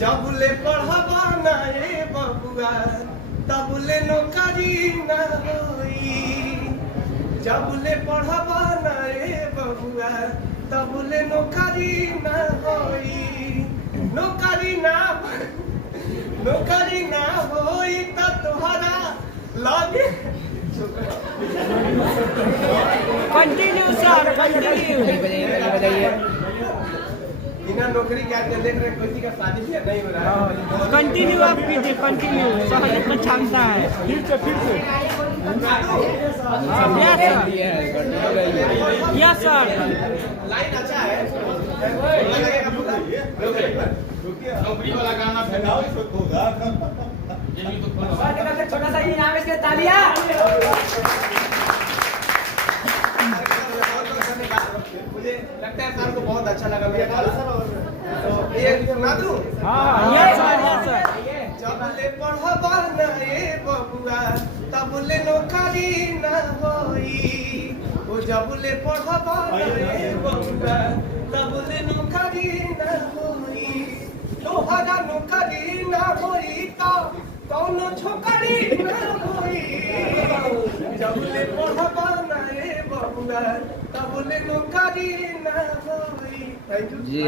जबले पढ़बा ना रे बबुआ तबले नौकरी ना होई। जबले पढ़बा ना रे बबुआ तबले नौकरी ना होई। नौकरी ना होई त तोहरा लगे कंटिन्यू सर कंटिन्यू बताइए। बिना नौकरी क्या देख रहे किसी का शादी नहीं हो रहा है। कंटिन्यू आप कीजिए कंटिन्यू सर इतना क्षमता है। फिर से यस सर लाइन अच्छा है। नौकरी वाला गाना भेजाओ इसको होगा। छोटा सा इनाम इसके तालियां। मुझे लगता है सर को बहुत अच्छा लगा मेरा गाना। तो ये सुना दूं? Yes sir. जबले पढ़बा ना रे बबुआ तबले नौकरी ना होई। ओ जबले पढ़बा ना रे बबुआ तबले नौकरी ना होई। तोहरा नौकरी ना होई तो कौनो छोकरी ना होई। जबले पढ़बा ना रे बबुआ तबले नौकरी ना होई। Thank you. जी।